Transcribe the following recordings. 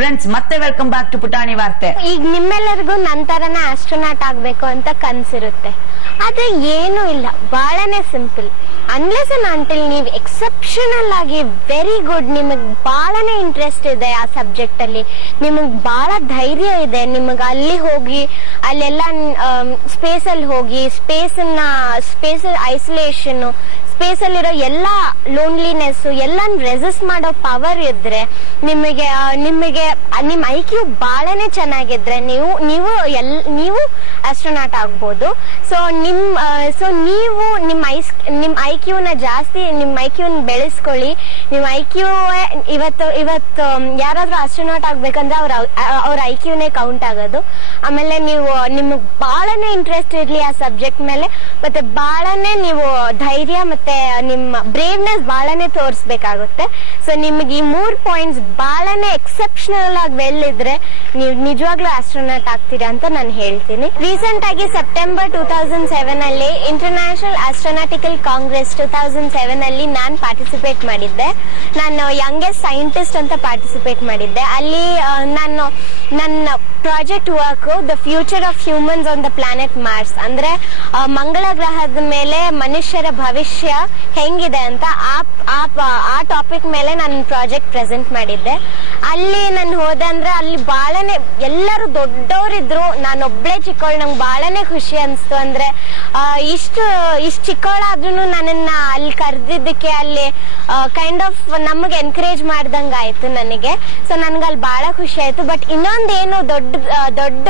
Friends, ಮತ್ತೆ welcome back to ಪುಟಾಣಿ ವಾರ್ತೆ. ಈಗ ನಿಮ್ಮೆಲ್ಲರಿಗೂ ನಂತರನೇ ಆಸ್ಟ್ರೋನಾಟ್ ಆಗ್ಬೇಕು ಅಂತ ಕನ್ಸಿರುತ್ತೆ. ಆದ್ರೆ ಏನು ಇಲ್ಲ, ಬಹಳನೇ ಸಿಂಪಲ್. ಅನ್ಲೆಸ್ ಅಂಡ್ ಅಂಟಿಲ್ ನೀವು ಎಕ್ಸೆಪ್ಷನಲ್ ಆಗಿ ವೆರಿ ಗುಡ್, ನಿಮಗ್ ಬಹಳನೇ ಇಂಟ್ರೆಸ್ಟ್ ಇದೆ ಆ ಸಬ್ಜೆಕ್ಟ್ ಅಲ್ಲಿ, ನಿಮಗ್ ಬಹಳ ಧೈರ್ಯ ಇದೆ, ನಿಮಗ್ ಅಲ್ಲಿ ಹೋಗಿ ಅಲ್ಲೆಲ್ಲ ಸ್ಪೇಸ್ ಅಲ್ಲಿ ಹೋಗಿ ಸ್ಪೇಸ್ ಐಸೋಲೇಷನ್, ಸ್ಪೇಸ್ ಅಲ್ಲಿರೋ ಎಲ್ಲಾ ಲೋನ್ಲಿನೆಸ್ ಎಲ್ಲ ರೆಸಿಸ್ಟ್ ಮಾಡೋ ಪವರ್ ಇದ್ರೆ, ನಿಮಗೆ ನಿಮ್ IQ ಬಹಳನೇ ಚೆನ್ನಾಗಿದ್ರೆ ನೀವು ಆಸ್ಟ್ರೋನಾಟ್ ಆಗ್ಬೋದು. ಸೊ ನೀವು ನಿಮ್ IQ ನ ಜಾಸ್ತಿ, ನಿಮ್ IQ ನ ಬೆಳೆಸ್ಕೊಳ್ಳಿ. ನಿಮ್ IQ ಇವತ್ತು ಯಾರಾದ್ರೂ ಆಸ್ಟ್ರೋನಾಟ್ ಆಗ್ಬೇಕಂದ್ರೆ ಅವ್ರ IQ ನೇ ಕೌಂಟ್ ಆಗೋದು. ಆಮೇಲೆ ನಿಮಗ್ ಬಹಳನೇ ಇಂಟ್ರೆಸ್ಟ್ ಇರ್ಲಿ ಆ ಸಬ್ಜೆಕ್ಟ್ ಮೇಲೆ, ಮತ್ತೆ ಬಹಳನೇ ನೀವು ಧೈರ್ಯ ಮತ್ತೆ ನಿಮ್ಮ ಬ್ರೇವ್ನೆಸ್ ಬಹಳನೇ ತೋರಿಸಬೇಕಾಗುತ್ತೆ. ಸೊ ನಿಮ್ಗೆ ಈ 3 ಪಾಯಿಂಟ್ಸ್ ಬಹಳನೇ ಎಕ್ಸೆಪ್ಷನಲ್ ಆಗಿ ವೆಲ್ ಇದ್ರೆ ನೀವು ನಿಜವಾಗ್ಲೂ ಆಸ್ಟ್ರೋನಾಟ್ ಆಗ್ತೀರಾ ಅಂತ ನಾನು ಹೇಳ್ತೀನಿ. ರೀಸೆಂಟ್ ಆಗಿ ಸೆಪ್ಟೆಂಬರ್ 2007 ಅಲ್ಲಿ ಇಂಟರ್ನ್ಯಾಷನಲ್ ಆಸ್ಟ್ರೋನಾಟಿಕಲ್ ಕಾಂಗ್ರೆಸ್ 2007 ಅಲ್ಲಿ ನಾನು ಪಾರ್ಟಿಸಿಪೇಟ್ ಮಾಡಿದ್ದೆ. ನಾನು ಯಂಗೆಸ್ಟ್ ಸೈಂಟಿಸ್ಟ್ ಅಂತ ಪಾರ್ಟಿಸಿಪೇಟ್ ಮಾಡಿದ್ದೆ. ಅಲ್ಲಿ ನಾನು ನನ್ನ project work the future of humans on the planet Mars, ಅಂದ್ರೆ ಮಂಗಳ ಗ್ರಹದ ಮೇಲೆ ಮನುಷ್ಯರ ಭವಿಷ್ಯ ಹೆಂಗಿದೆ ಅಂತ ಆ ಟಾಪಿಕ್ ಮೇಲೆ ನಾನು ಪ್ರಾಜೆಕ್ಟ್ ಪ್ರೆಸೆಂಟ್ ಮಾಡಿದ್ದೆ. ಅಲ್ಲಿ ನಾನು ಹೋದೆ ಅಂದ್ರೆ ಅಲ್ಲಿ ಬಹಳನೇ ಎಲ್ಲರೂ ದೊಡ್ಡವರಿದ್ರು, ನಾನೊಬ್ಳೆ ಚಿಕ್ಕವಳು. ನಂಗೆ ಬಹಳನೇ ಖುಷಿ ಅನ್ಸ್ತು. ಅಂದ್ರೆ ಇಷ್ಟು ಚಿಕ್ಕವಳಾದ್ರೂ ನನ್ನನ್ನ ಅಲ್ಲಿ ಕರೆದಿದ್ದಕ್ಕೆ ಅಲ್ಲಿ ಕೈಂಡ್ ಆಫ್ ನಮಗೆ ಎನ್ಕರೇಜ್ ಮಾಡ್ದಂಗ ಆಯ್ತು ನನಗೆ. ಸೊ ನನ್ಗೆ ಅಲ್ಲಿ ಬಹಳ ಖುಷಿ ಆಯ್ತು. ಬಟ್ ಇನ್ನೊಂದೇನು ದೊಡ್ಡ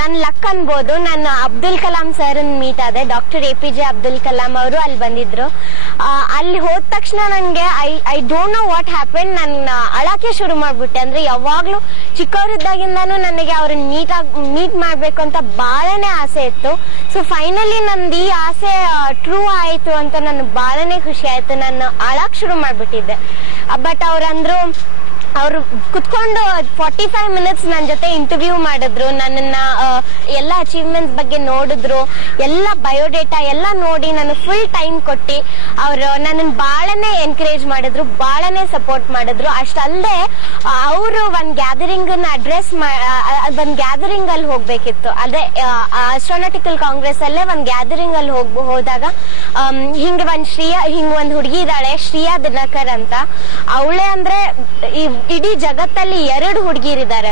ನನ್ ಲಕ್ ಅನ್ಬೋದು, ನಾನು ಅಬ್ದುಲ್ ಕಲಾಂ ಸರ್ ಮೀಟ್ ಆದೆ. ಡಾಕ್ಟರ್ APJ ಅಬ್ದುಲ್ ಕಲಾಂ ಅವರು ಅಲ್ಲಿ ಬಂದಿದ್ರು. ಅಲ್ಲಿ ಹೋದ ತಕ್ಷಣ ನನ್ಗೆ I don't know what happen, ನನ್ನ ಅಳಕ್ಕೆ ಶುರು ಮಾಡ್ಬಿಟ್ಟೆ. ಅಂದ್ರೆ ಯಾವಾಗ್ಲೂ ಚಿಕ್ಕವರಿದ್ದಾಗಿಂದಾನು ನನಗೆ ಅವ್ರನ್ನ ಮೀಟ್ ಮಾಡ್ಬೇಕು ಅಂತ ಬಹಳನೇ ಆಸೆ ಇತ್ತು. ಸೊ ಫೈನಲಿ ನಂದು ಈ ಆಸೆ ಟ್ರೂ ಆಯ್ತು ಅಂತ ನನ್ಗೆ ಬಹಳನೇ ಖುಷಿ ಆಯ್ತು. ನಾನು ಅಳಕ್ ಶುರು ಮಾಡ್ಬಿಟ್ಟಿದ್ದೆ. ಬಟ್ ಅವ್ರು ಕುತ್ಕೊಂಡು 45 ಮಿನಿಟ್ಸ್ ನನ್ನ ಜೊತೆ ಇಂಟರ್ವ್ಯೂ ಮಾಡಿದ್ರು. ನನ್ನನ್ನ ಎಲ್ಲ ಅಚೀವ್ಮೆಂಟ್ಸ್ ಬಗ್ಗೆ ನೋಡಿದ್ರು, ಎಲ್ಲ ಬಯೋಡೇಟಾ ಎಲ್ಲ ನೋಡಿ ನಾನು ಫುಲ್ ಟೈಮ್ ಕೊಟ್ಟಿ ಅವ್ರು ನನ್ನನ್ನು ಬಹಳನೇ ಎನ್ಕರೇಜ್ ಮಾಡಿದ್ರು, ಬಹಳನೇ ಸಪೋರ್ಟ್ ಮಾಡಿದ್ರು. ಅಷ್ಟಲ್ಲದೆ ಅವರು ಒಂದ್ ಗ್ಯಾದರಿಂಗ್ ಒಂದ್ ಗ್ಯಾದರಿಂಗ್ ಅಲ್ಲಿ ಹೋಗ್ಬೇಕಿತ್ತು. ಅದೇ ಆಸ್ಟ್ರೋನಾಟಿಕಲ್ ಕಾಂಗ್ರೆಸ್ ಅಲ್ಲೇ ಒಂದ್ ಗ್ಯಾದರಿಂಗ್ ಅಲ್ಲಿ ಹೋದಾಗ ಒಂದ್ ಹುಡುಗಿ ಇದ್ದಾಳೆ, ಶ್ರೇಯಾ ದಿನಕರ್ ಅಂತ. ಅವಳೇ ಅಂದ್ರೆ ಇಡೀ ಜಗತ್ತಲ್ಲಿ 2 ಹುಡುಗಿರಿದ್ದಾರೆ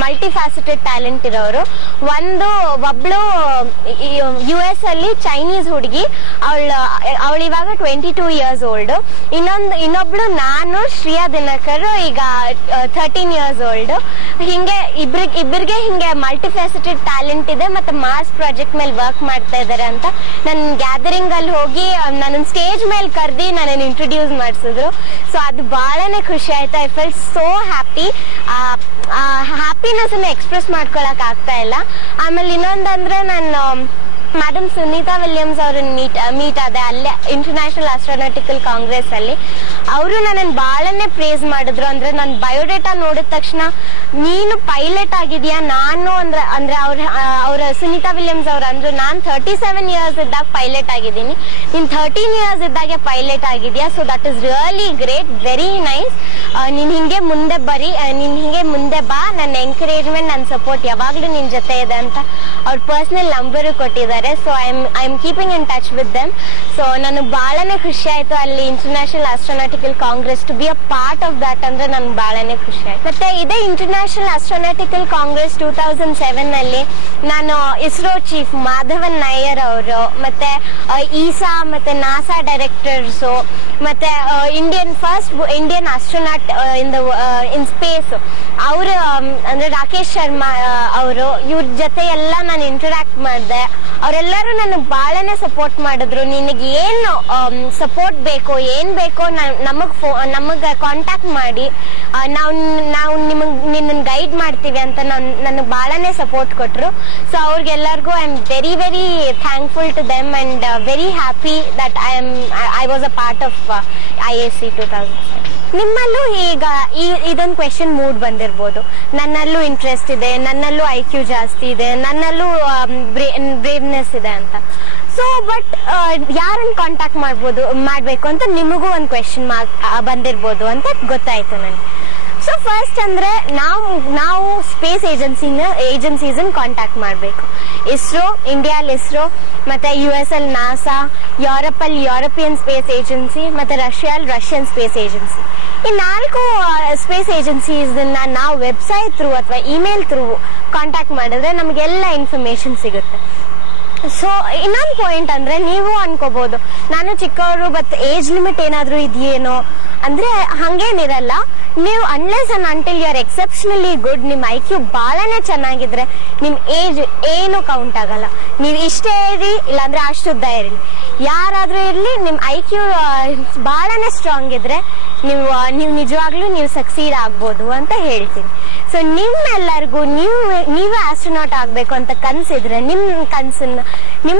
ಮಲ್ಟಿ ಫ್ಯಾಸೆಟೆಡ್ ಟ್ಯಾಲೆಂಟ್ ಇರೋರು. ಒಬ್ಳು US ಅಲ್ಲಿ ಚೈನೀಸ್ ಹುಡುಗಿ, ಅವಳು ಇವಾಗ 22 years old. ಇನ್ನೊಬ್ಳು ನಾನು, ಶ್ರೇಯಾ ದಿನಕರ್, ಈಗ 13 years old. ಹಿಂಗೆ ಇಬ್ಬರಿಗೆ ಹಿಂಗೆ ಮಲ್ಟಿ ಫ್ಯಾಸೆಟೆಡ್ ಟ್ಯಾಲೆಂಟ್ ಇದೆ, ಮತ್ತೆ ಮಾರ್ಸ್ ಪ್ರಾಜೆಕ್ಟ್ ಮೇಲೆ ವರ್ಕ್ ಮಾಡ್ತಾ ಇದಾರೆ ಅಂತ ನನ್ ಗ್ಯಾದರಿಂಗ್ ಅಲ್ಲಿ ಹೋಗಿ ನನ್ನ ಸ್ಟೇಜ್ ಮೇಲೆ ಕರೆದಿ ನನ್ನನ್ನು ಇಂಟ್ರೊಡ್ಯೂಸ್ ಮಾಡಿಸಿದ್ರು. ಸೊ ಅದು ಬಹಳನೇ ಖುಷಿ ಆಯ್ತು. I felt so happy. Happiness ಅನ್ನ ಎಕ್ಸ್ಪ್ರೆಸ್ ಮಾಡ್ಕೊಳಕ್ ಆಗ್ತಾ ಇಲ್ಲ. ಆಮೇಲೆ ಇನ್ನೊಂದಂದ್ರೆ ನಾನು ಮೇಡಮ್ ಸುನೀತಾ ವಿಲಿಯಮ್ಸ್ ಅವ್ರನ್ನ ಮೀಟ್ ಆದೆ ಅಲ್ಲೇ ಇಂಟರ್ನ್ಯಾಷನಲ್ ಆಸ್ಟ್ರೋನಾಟಿಕಲ್ ಕಾಂಗ್ರೆಸ್ ಅಲ್ಲಿ. ಅವರು ನನ್ನನ್ನು ಬಹಳನೇ ಪ್ರೇಸ್ ಮಾಡಿದ್ರು. ಅಂದ್ರೆ ನನ್ನ ಬಯೋಡೇಟಾ ನೋಡಿದ ತಕ್ಷಣ ನೀನು ಪೈಲಟ್ ಆಗಿದ್ಯಾ, ನಾನು ಅಂದ್ರೆ ಅವ್ರ ಸುನೀತಾ ವಿಲಿಯಮ್ಸ್ ಅವ್ರು ಅಂದ್ರು, ನಾನ್ 37 years ಇದ್ದಾಗ ಪೈಲಟ್ ಆಗಿದ್ದೀನಿ, ನೀನ್ 13 years ಇದ್ದಾಗೆ ಪೈಲಟ್ ಆಗಿದ್ಯಾ. So that is really great, very nice. ನೀನ್ ಹಿಂಗೆ ಮುಂದೆ ಬಾ, ನನ್ನ ಎಂಕರೇಜ್ಮೆಂಟ್, ನನ್ನ ಸಪೋರ್ಟ್ ಯಾವಾಗ್ಲೂ ನಿನ್ ಜೊತೆ ಇದೆ ಅಂತ ಅವ್ರ ಪರ್ಸನಲ್ ನಂಬರ್ ಕೊಟ್ಟಿದ್ದಾರೆ. So I am keeping in touch with them. So ನನಗೆ ಬಹಳನೇ ಖುಷಿ ಆಯ್ತು ಅಲ್ಲಿ international astronautical congress to be a part of that. ಅಂದ್ರೆ ನನ್ಗೆ ಬಹಳನೇ ಖುಷಿ ಆಯ್ತು. ಮತ್ತೆ ಇದೇ ಇಂಟರ್ನ್ಯಾಷನಲ್ ಆಸ್ಟ್ರೋನಾಟಿಕಲ್ ಕಾಂಗ್ರೆಸ್ 2007 ಅಲ್ಲಿ ನಾನು ಇಸ್ರೋ ಚೀಫ್ ಮಾಧವನ್ ನಾಯರ್ ಅವರು, ಮತ್ತೆ ಈಸಾ ಮತ್ತೆ ನಾಸಾ ಡೈರೆಕ್ಟರ್ಸ್, ಮತ್ತೆ first Indian astronaut in space ಅವರು ಅಂದ್ರೆ ರಾಕೇಶ್ ಶರ್ಮಾ ಅವರು, ಇವ್ರ ಜೊತೆ ಎಲ್ಲ ನಾನು ಇಂಟರಾಕ್ಟ್ ಮಾಡಿದೆ. ಅವರೆಲ್ಲರೂ ನನಗೆ ಬಹಳನೇ ಸಪೋರ್ಟ್ ಮಾಡಿದ್ರು. ನಿನಗೆ ಏನು ಸಪೋರ್ಟ್ ಬೇಕೋ, ಏನ್ ಬೇಕೋ ನಮಗ್ ಕಾಂಟ್ಯಾಕ್ಟ್ ಮಾಡಿ, ನಾವು ನಿನ್ನನ್ನು ಗೈಡ್ ಮಾಡ್ತೀವಿ ಅಂತ ನನಗೆ ಬಹಳನೇ ಸಪೋರ್ಟ್ ಕೊಟ್ರು. ಸೊ ಅವ್ರಿಗೆಲ್ಲರಿಗೂ I am very very thankful to them and very happy that I was a part of IAC 2007. ನಿಮ್ಮಲ್ಲೂ ಈಗ ಇದೊಂದು ಕ್ವೆಶನ್ ಮೂಡ್ ಬಂದಿರ್ಬೋದು, ನನ್ನಲ್ಲೂ ಇಂಟ್ರೆಸ್ಟ್ ಇದೆ, ನನ್ನಲ್ಲೂ IQ ಜಾಸ್ತಿ ಇದೆ, ನನ್ನಲ್ಲೂ ಬ್ರೇವ್ನೆಸ್ ಇದೆ ಅಂತ. ಸೊ ಬಟ್ ಯಾರನ್ನ ಕಾಂಟ್ಯಾಕ್ಟ್ ಮಾಡ್ಬೇಕು ಅಂತ ನಿಮಗೂ ಒಂದು ಕ್ವೆಶನ್ ಬಂದಿರ್ಬೋದು ಅಂತ ಗೊತ್ತಾಯ್ತು ನನಗೆ. ಸೊ ಫಸ್ಟ್ ಅಂದ್ರೆ ನಾವು ಸ್ಪೇಸ್ ಏಜೆನ್ಸೀಸ್ ಕಾಂಟ್ಯಾಕ್ಟ್ ಮಾಡಬೇಕು. ಇಸ್ರೋ, ಇಂಡಿಯಾಲ್ ಇಸ್ರೋ, ಮತ್ತೆ US ಅಲ್ಲಿ ನಾಸಾ, ಯುರೋಪ್ ಅಲ್ಲಿ ಯುರೋಪಿಯನ್ ಸ್ಪೇಸ್ ಏಜೆನ್ಸಿ, ಮತ್ತೆ ರಷ್ಯನ್ ಸ್ಪೇಸ್ ಏಜೆನ್ಸಿ. ಈ 4 ಸ್ಪೇಸ್ ಏಜೆನ್ಸೀಸ್ ನಾವು ವೆಬ್ಸೈಟ್ ಥ್ರೂ ಅಥವಾ ಇಮೇಲ್ ಥ್ರೂ ಕಾಂಟ್ಯಾಕ್ಟ್ ಮಾಡಿದ್ರೆ ನಮಗೆಲ್ಲ ಇನ್ಫಾರ್ಮೇಶನ್ ಸಿಗುತ್ತೆ. ಸೊ ಇನ್ನೊಂದು ಪಾಯಿಂಟ್ ಅಂದ್ರೆ ನೀವು ಅನ್ಕೋಬಹುದು ನಾನು ಚಿಕ್ಕವರು ಬಟ್ ಏಜ್ ಲಿಮಿಟ್ ಏನಾದ್ರೂ ಇದೆಯೇನೋ ಅಂದ್ರೆ ಹಂಗೇನಿರಲ್ಲ. ನೀವು unless and until you are exceptionally good, ನಿಮ್ IQ ಬಹಳನೇ ಚೆನ್ನಾಗಿದ್ರೆ ನಿಮ್ ಏಜ್ ಏನು ಕೌಂಟ್ ಆಗಲ್ಲ. ನೀವು ಇಷ್ಟೇ ಇರಿ, ಇಲ್ಲಾಂದ್ರೆ ಅಷ್ಟುದ್ದ ಇರಲಿ, ಯಾರಾದ್ರೂ ಇರ್ಲಿ, ನಿಮ್ IQ ಬಹಳನೇ ಸ್ಟ್ರಾಂಗ್ ಇದ್ರೆ ನೀವು ನಿಜವಾಗ್ಲೂ ನೀವು ಸಕ್ಸೀಡ್ ಆಗ್ಬೋದು ಅಂತ ಹೇಳ್ತೀನಿ. ಸೊ ನಿಮ್ಮೆಲ್ಲರಿಗೂ ನೀವು ಆಸ್ಟ್ರೋನಾಟ್ ಆಗ್ಬೇಕು ಅಂತ ಕನ್ಸಿದ್ರೆ ನಿಮ್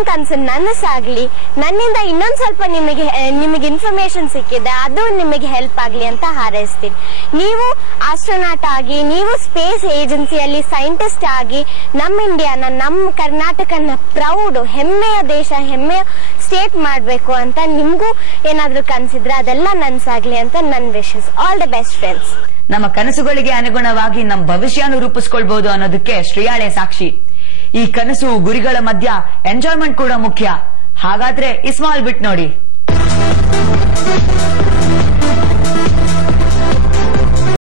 ಕನ್ಸನ್ನ ನನಸಾಗ್ಲಿ, ನನ್ನಿಂದ ಇನ್ನೊಂದ್ ಸ್ವಲ್ಪ ನಿಮಗೆ ಇನ್ಫಾರ್ಮೇಶನ್ ಸಿಕ್ಕಿದೆ, ಅದು ನಿಮಗೆ ಹೆಲ್ಪ್ ಆಗ್ಲಿ ಅಂತ ಹಾರೈಸ್ತೀನಿ. ನೀವು ಆಸ್ಟ್ರೋನಾಟ್ ಆಗಿ, ನೀವು ಸ್ಪೇಸ್ ಏಜೆನ್ಸಿಯಲ್ಲಿ ಸೈಂಟಿಸ್ಟ್ ಆಗಿ ನಮ್ಮ ಇಂಡಿಯಾನ, ನಮ್ಮ ಕರ್ನಾಟಕನ ಪ್ರೌಡ್, ಹೆಮ್ಮೆಯ ದೇಶ, ಹೆಮ್ಮೆಯ ಸ್ಟೇಟ್ ಮಾಡ್ಬೇಕು ಅಂತ ನಿಮ್ಗೂ ಏನಾದ್ರೂ ಕನ್ಸಿದ್ರೆ ಅದೆಲ್ಲ ನನ್ಸಾಗ್ಲಿ ಅಂತ ನನ್ನ wishes. All the best friends. ನಮ್ಮ ಕನಸುಗಳಿಗೆ ಅನುಗುಣವಾಗಿ ನಮ್ಮ ಭವಿಷ್ಯನು ರೂಪಿಸ್ಕೊಳ್ಬಹುದು ಅನ್ನೋದಕ್ಕೆ ಶ್ರೇಯಾಳೆ ಸಾಕ್ಷಿ. ಈ ಕನಸು ಗುರಿಗಳ ಮಧ್ಯ ಎಂಜಾಯ್ಮೆಂಟ್ ಕೂಡ ಮುಖ್ಯ. ಹಾಗಾದ್ರೆ ಈ ಸ್ಮಾಲ್ ಬಿಟ್ ನೋಡಿ.